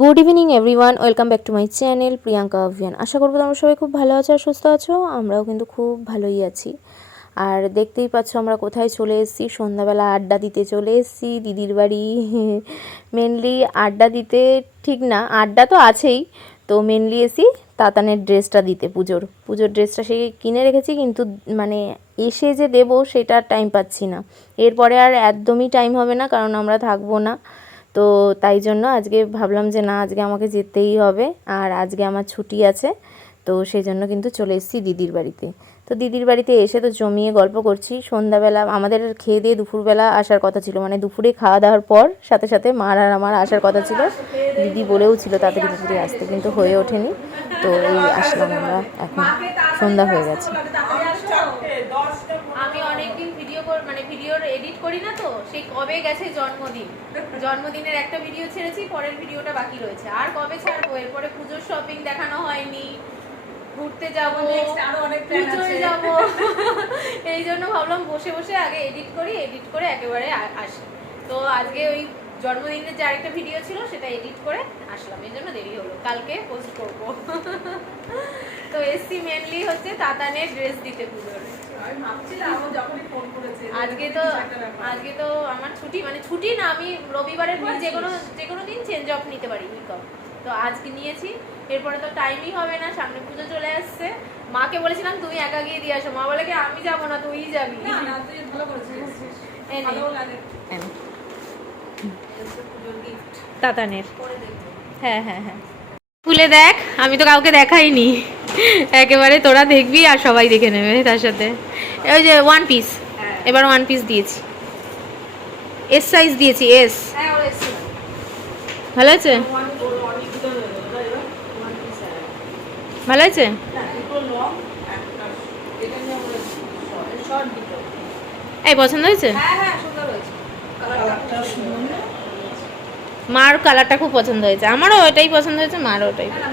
Good evening everyone welcome back to my channel Priyanka Abhiyan আশা করব তোমরা সবাই খুব ভালো আছো আর সুস্থ আছো। আমরাও কিন্তু খুব ভালোই আছি। আর দেখতেই পাচ্ছ আমরা কোথায় চলে এসেছি। সন্ধ্যাবেলা আড্ডা দিতে চলে এসেছি। দিদির বাড়ি। মেনলি আড্ডা দিতে ঠিক না, আড্ডা তো আছেই। তো মেনলি এসি তাতানের ড্রেসটা দিতে, পুজোর। পুজোর ড্রেসটা সে কিনে রেখেছি কিন্তু মানে এসে যে দেবো সেটা টাইম পাচ্ছি না। এরপরে আর একদমই টাইম হবে না কারণ আমরা থাকব না। তো তাই জন্য আজকে ভাবলাম যে না, আজকে আমাকে যেতেই হবে আর আজকে আমার ছুটি আছে। তো সেই জন্য কিন্তু চলে এসেছি দিদির বাড়িতে। তো দিদির বাড়িতে এসে তো জমিয়ে গল্প করছি। সন্ধ্যাবেলা আমাদের খেয়ে দিয়ে দুপুরবেলা আসার কথা ছিল। মানে দুপুরে খাওয়া দাওয়ার পর সাথে সাথে মার আর আমার আসার কথা ছিল। দিদি বলেও ছিল তাড়াতাড়ি তাড়াতাড়ি আসতে, কিন্তু হয়ে ওঠেনি। তো এই আসলাম আমরা এখন। সন্ধ্যা হয়ে গেছে আমি অনেকদিন ভিডিও মানে ভিডিওর এডিট করি না তো সেই কবে গেছে জন্মদিন? জন্মদিনের একটা ভিডিও ছেড়েছি পরের ভিডিওটা বাকি রয়েছে। আর কবে ছাড়বো? এরপরে পুজোর শপিং দেখানো হয়নি। ঘুরতে যাব পুজোয়। যাব। এই জন্য ভাবলাম বসে বসে আগে এডিট করি এডিট করে একেবারে আসি। তো আজকে ওই জন্মদিনের যে আরেকটা ভিডিও ছিল সেটা এডিট করে আসলাম। এই জন্য দেরি হলো। কালকে পোস্ট করব। তো এসছি মেনলি হচ্ছে তাতানের ড্রেস দিতে পুজোর। আজকে তো। আজকে তো আমার ছুটি মানে ছুটি না আমি রবিবারের দিন যে কোনো যে কোনো দিন চেঞ্জ অফ নিতে পারি উইক অফ তো আজকে নিয়েছি এরপরে তো টাইমই হবে না সামনে পুজো চলে আসছে। মাকে বলেছিলাম তুমি একা গিয়ে দিয়ে আসো। মা বলে কি আমি যাব না তুই যাবি। তাতানের। হ্যাঁ হ্যাঁ হ্যাঁ। খুলে দেখ। আমি তো কাউকে দেখাইনি। একেবারে তোরা দেখবি আর সবাই দেখে নেবে তার সাথে। ওই যে ওয়ান পিস হ্যাঁ। এবার ওয়ান পিস দিয়েছি। এস সাইজ দিয়েছি এস হ্যাঁ। ভালো আছে? হয়ে। ভালো আছে? দুটো। এই পছন্দ হয়েছে? হ্যাঁ, হ্যাঁ। মার কালারটা খুব পছন্দ হয়েছে। আমারও ওটাই পছন্দ হয়েছে মারও ওটাই হ্যাঁ,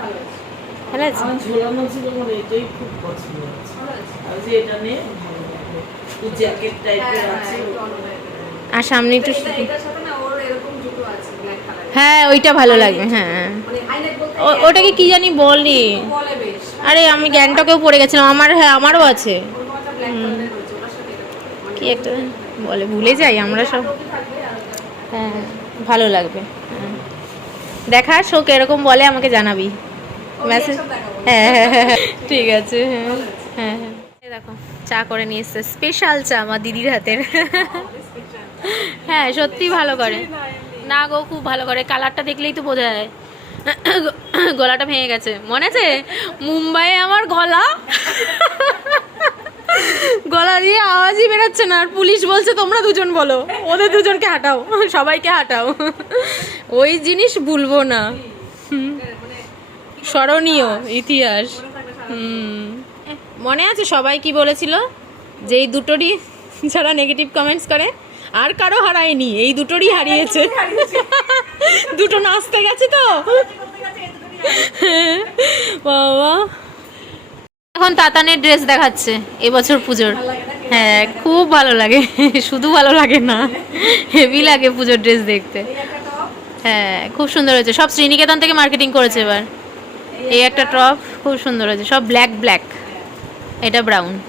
ভালো আছে আমার ঝোলানো ছিল আমার এটাই খুব পছন্দ হয়েছে। আর যে এটা নিয়ে ভালো লাগবে জ্যাকেট টাইপের হ্যাঁ, আছে হ্যাঁ, এর। আর সামনে একটু এটা- এটার সাথে না ওর এরকম জুতো আছে, black colour এর। হ্যাঁ ওইটা ভালো লাগবে হ্যাঁ। মানে ওটাকে কি জানি বলি। বলে আরে আমি গ্যাংটকেও পড়ে গেছিলাম আমার হ্যাঁ আমারও আছে। মানে কি একটা বলে ভুলে যাই আমরা সব হ্যাঁ ভালো লাগবে। হ্যাঁ। দেখা শোক এরকম বলে আমাকে জানাবি। মেসেজ হ্যাঁ হ্যাঁ হ্যাঁ, হ্যাঁ, ঠিক আছে হ্যাঁ হ্যাঁ। হ্যাঁ দেখো চা করে নিয়ে এসছে। স্পেশাল চা আমার দিদির হাতের। হ্যাঁ সত্যি ভালো করে। না গো খুব ভালো করে। কালারটা দেখলেই তো বোঝা যায়। গলাটা ভেঙে গেছে। মনে আছে? মুম্বাইয়ে আমার গলা? গলা দিয়ে আওয়াজই বেরোচ্ছে না। আর পুলিশ বলছে তোমরা দুজন বলো। ওদের দুজনকে হাঁটাও। সবাইকে হাঁটাও। ওই জিনিস ভুলবো না। স্মরণীয় ইতিহাস। মনে আছে সবাই কি বলেছিল? যে এই দুটোরই যারা নেগেটিভ কমেন্টস করে, আর কারও হারায়নি, এই দুটোরই হারিয়েছে। দুটো নাচতে গেছে তো? বাবা। এখন তাতানের ড্রেস দেখাচ্ছে, এবছর পুজোর। হ্যাঁ খুব ভালো লাগে। শুধু ভালো লাগে না, হেভি লাগে পুজোর ড্রেস দেখতে। হ্যাঁ খুব সুন্দর হয়েছে। সব শ্রীনিকেতন থেকে মার্কেটিং করেছে এবার। এই একটা টপ খুব সুন্দর হয়েছে সব ব্ল্যাক ব্ল্যাক এটা ব্রাউন।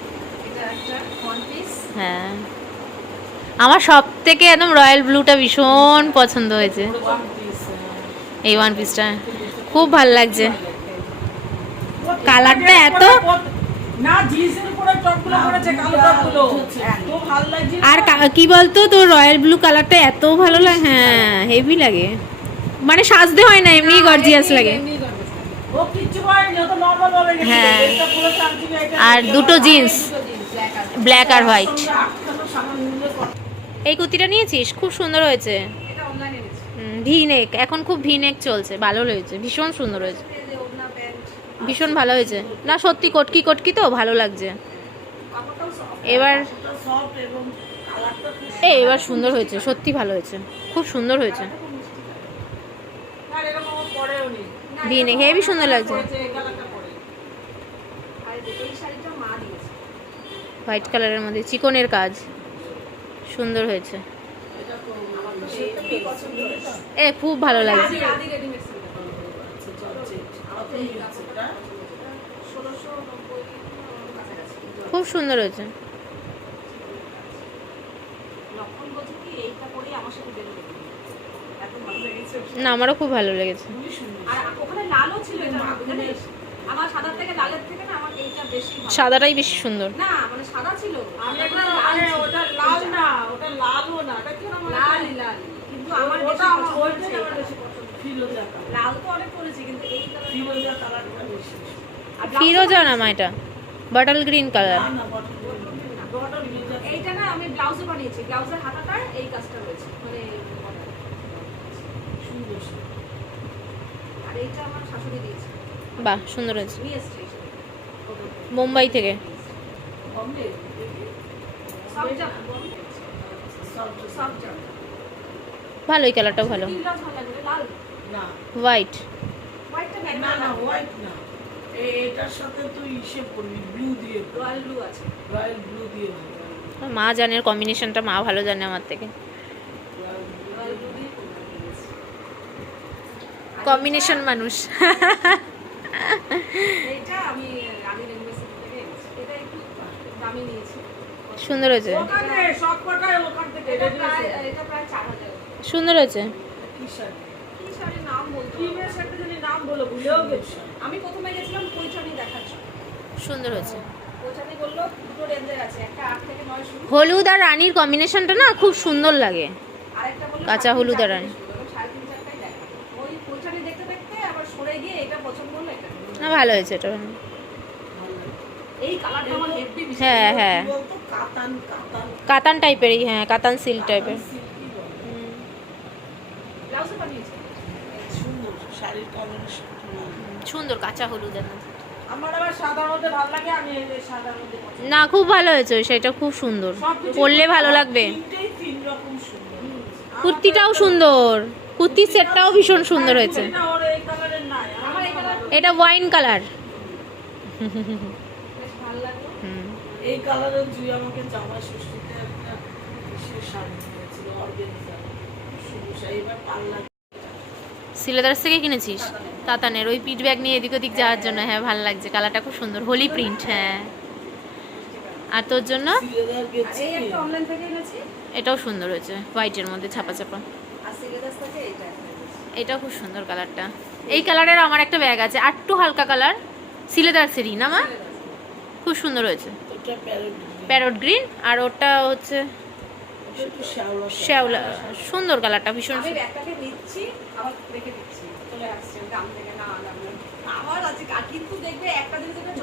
হ্যাঁ। আমার সব থেকে একদম রয়্যাল ব্লুটা ভীষণ পছন্দ হয়েছে। এই ওয়ান পিসটা খুব ভালো লাগছে। কালারটা এত লাগছে। আর কা- কি বলতো তোর রয়্যাল ব্লু কালারটা এত ভালো লাগে হ্যাঁ হেভি লাগে। মানে সাজতে হয় না এমনি গর্জিয়াস লাগে। হ্যাঁ। আর দুটো জিন্স ব্ল্যাক আর হোয়াইট। এই কুর্তিটা নিয়েছিস? খুব সুন্দর হয়েছে। এটা online এ নিয়েছি। ভি নেক এখন খুব ভি নেক চলছে ভালো হয়েছে ভীষণ সুন্দর হয়েছে। এই ভীষণ ভালো হয়েছে। না সত্যি কটকি কটকি তো ভালো লাগছে। এবার ওটা সফট এবং কালারটা খুব এ এবার সুন্দর হয়েছে সত্যি ভালো হয়েছে খুব সুন্দর হয়েছে। আর এরকম পরেও নি না, ভি হেভি সুন্দর লাগছে। হোয়াইট কালারের মধ্যে চিকনের কাজ। সুন্দর হয়েছে। এ খুব ভালো লাগছে। খুব সুন্দর হয়েছে লক্ষণ বলছে কি এইটা করেই আমার সাথে বেরোবে এত ভালো লেগেছে না আমারও খুব ভালো লেগেছে। খুবই সুন্দর আর ওখানে লালও ছিল এটা জানিস আমার সাদার থেকে লালের থেকে না আমার এইটা বেশি ভালো। সাদাটাই বেশি সুন্দর। না মানে সাদা ছিল। আমি আমি একটা লাল আরে ছিল। ওটা লাল না ওটা লালও না ওটা কি লাল লাল কিন্তু আমার ওটা বেশি আমার পছন্দ ওইটাই হচ্ছে আমার এটা। বেশি পছন্দ ফিরোজা কালার। লাল তো অনেক করেছি কিন্তু এই ফিরোজা কালারটা বেশি। ফিরোজা না মা এটা বাটাল গ্রিন কালার না না বটল বটল ফিরোজা এইটা না আমি ব্লাউজও বানিয়েছি। ব্লাউজের হাতাটা এই কাজটা রয়েছে মানে সুন্দর আর এইটা আমার শাশুড়ি দিয়েছে। বাহ সুন্দর হয়েছে। এসে। মুম্বাই থেকে? ভালো এই কালারটাও ভালো। হোয়াইট না। না হোয়াইট না এটার সাথে তুই ইসে পড়বি ব্লু দিয়ে রয়্যাল ব্লু আছে। রয়্যাল ব্লু দিয়ে মা জানে কম্বিনেশনটা মা ভালো জানে আমার থেকে রয়্যাল ব্লু দিয়ে করলাম নিয়েছি। কম্বিনেশন মানুষ এইটা আমি রানী ইউনিভার্সিটি থেকে এনেছি এটা একটু দামি নিয়েছি সুন্দর হয়েছে ওখানে সব কটায় ওখান থেকে এটা রেডি প্রায় এটা মানুষ সুন্দর হয়েছে। আমি প্রথমে গেছিলাম দেখার সুন্দর হয়েছে। পৈচানি বলল দুটো রেঞ্জের আছে একটা আট থেকে নয় শুরু। হলুদ আর রানীর কম্বিনেশনটা না খুব সুন্দর লাগে। কাঁচা হলুদ আর রানী। শুরু। আমি সাড়ে তিন চারটায় দেখা দেখতে দেখতে আবার সরে গিয়ে এটা পছন্দ হলো এটা। না ভালো হয়েছে এটা। এই কালারটা আমার হেভি হ্যাঁ হ্যাঁ। কাতান কাতান। কাতান টাইপেরই হ্যাঁ কাতান সিল্ক টাইপের। ব্লাউজও বানিয়েছে? সুন্দর শাড়ির কালার সুন্দর। কাঁচা হলুদ একদম। আমার আবার সাদার মধ্যে ভালো লাগে আমি সাদার মধ্যে না খুব ভালো হয়েছে সেটা খুব সুন্দর। পরলে ভালো লাগবে। তিন রকম সুন্দর। কুর্তিটাও সুন্দর। কুর্তির সেটটাও ভীষণ সুন্দর হয়েছে। এটা ওর এই কালারের নাই আমার এই কালার। এটা ওয়াইন কালার এই কালারের জুই আমাকে জামা ষষ্ঠীতে একটা শাড়ি দিয়েছিল অর্গেনিজা শুধু পাল্লা সিলেদার্স থেকে কিনেছিস? তাতানের ওই পিট ব্যাগ নিয়ে এদিক ওদিক যাওয়ার জন্য। হ্যাঁ ভালো লাগছে। কালারটা খুব সুন্দর। হোলি প্রিন্ট হ্যাঁ। আর তোর জন্য? এটাও সুন্দর হয়েছে। হোয়াইটের মধ্যে ছাপা ছাপা এটাও খুব সুন্দর কালারটা। এই কালারের আমার একটা ব্যাগ আছে আর একটু হালকা কালার। সিলেদার্সেরই না মা? খুব সুন্দর হয়েছে। প্যারট গ্রিন আর ওটা হচ্ছে শ্যাওলা সুন্দর কালারটা ভীষণ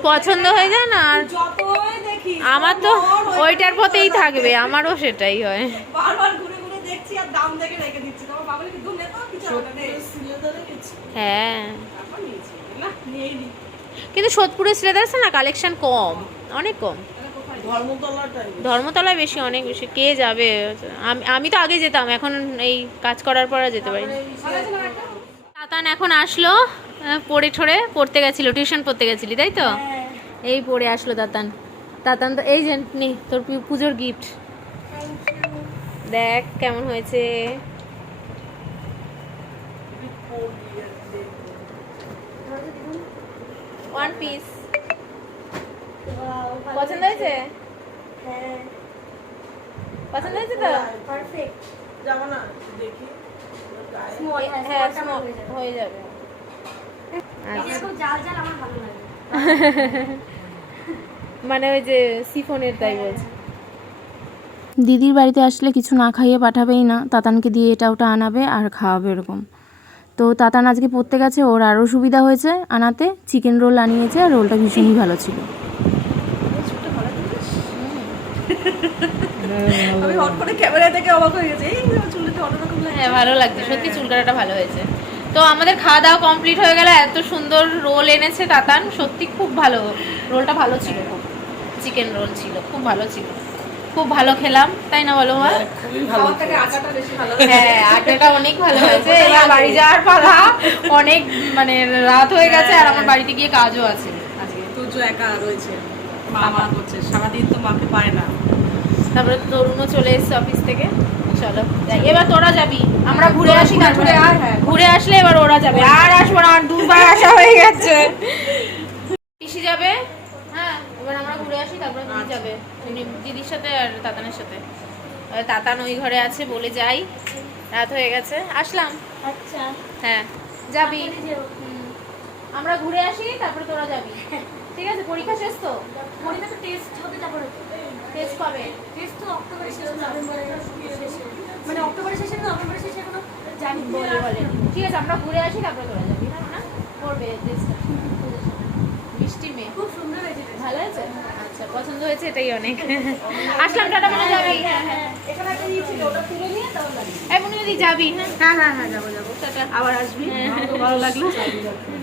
পছন্দ হয়ে যায় না আর আমার তো ওইটার পথেই থাকবে আমারও সেটাই হয়। বারবার ঘুরে ঘুরে দেখছি আর দাম দেখে রেখে হ্যাঁ। কিন্তু সোদপুরের সিলেদার্সে না কালেকশন কম অনেক কম। ধর্মতলায় বেশি অনেক বেশি। কে যাবে? আমি তো আগে যেতাম এখন এই কাজ করার পর যেতে পারি তাতান এখন আসলো পড়ে ঠরে পড়তে গেছিল টিউশন পড়তে গেছিলি তাই তো? এই পড়ে আসলো তাতান। তাতান তো এই যে নে তোর পুজোর গিফট দেখ কেমন হয়েছে। ওয়ান পিস পছন্দ হয়েছে? পছন্দ হয়েছে তো? যাব না দেখি। হ্যাঁ small হয়ে যাবে। মানে ওই যে সিফনের তাই বলছে। দিদির বাড়িতে আসলে কিছু না খাইয়ে পাঠাবেই না। তাতানকে দিয়ে এটা ওটা আনাবে আর খাওয়াবে এরকম। তো তাতান আজকে পড়তে গেছে ওর আরও সুবিধা হয়েছে আনাতে। চিকেন রোল আনিয়েছে আর রোলটা ভীষণই ভালো ছিল। আমি হট করে ক্যামেরা থেকে অবাক হয়ে গেছি চুলটা অন্যরকম লাগে হ্যাঁ ভালো লাগছে সত্যি চুল কাটাটা ভালো হয়েছে। তো আমাদের খাওয়া দাওয়া কমপ্লিট হয়ে গেল এত সুন্দর রোল এনেছে তাতান সত্যি খুব ভালো। রোলটা ভালো ছিল খুব। চিকেন রোল ছিল খুব ভালো ছিল। খুব ভালো খেলাম তাই না বলো মা? খুবই ভালো খাওয়ার থেকে আটাটা বেশি ভালো হ্যাঁ আড্ডাটা অনেক ভালো হয়েছে। এবার বাড়ি যাওয়ার পালা। অনেক মানে রাত হয়ে গেছে আর আমার বাড়িতে গিয়ে কাজও আছে আজকে। তুজো একা রয়েছে। মা মা করছে। সারাদিন তো মাকে পায় না। তারপরে তরুণও চলে এসছে অফিস থেকে। চলো যাই। এবার তোরা যাবি। আমরা ঘুরে আসি তারপরে। ঘুরে হ্যাঁ। আসলে এবার ওরা যাবে। আর আসব না আর দুবার আসা হয়ে গেছে। পিসি যাবে? হ্যাঁ এবার আমরা ঘুরে আসি তারপরে দিদি যাবে। দিদি দিদির সাথে আর তাতানের সাথে। তাতান ওই ঘরে আছে বলে যাই। রাত হয়ে গেছে। আসলাম। আচ্ছা। হ্যাঁ যাবি। আমরা ঘুরে আসি তারপরে তোরা যাবি। ঠিক আছে পরীক্ষা শেষ তো? পরীক্ষা টেস্ট হবে তারপরে টেস্ট কবে? টেস্ট তো অক্টোবরের শেষে নভেম্বরের শেষে। মানে অক্টোবরের শেষে নভেম্বরের শেষে এখনও জানি। বলে বলে। ঠিক আছে আমরা ঘুরে আসি তারপরে তোরা যাবি। না না করবে টেস্টটা মিষ্টি মেয়ে। খুব সুন্দর হয়েছে ভালো আছে আচ্ছা পছন্দ হয়েছে এটাই অনেক। আসলাম টাটা মনে যাবি? হ্যাঁ হ্যাঁ একটা ইয়ে এই মনে যদি যাবি? হ্যাঁ হ্যাঁ হ্যাঁ হ্যাঁ যাব যাব। টাটা। আবার আসবি? ভালো লাগল।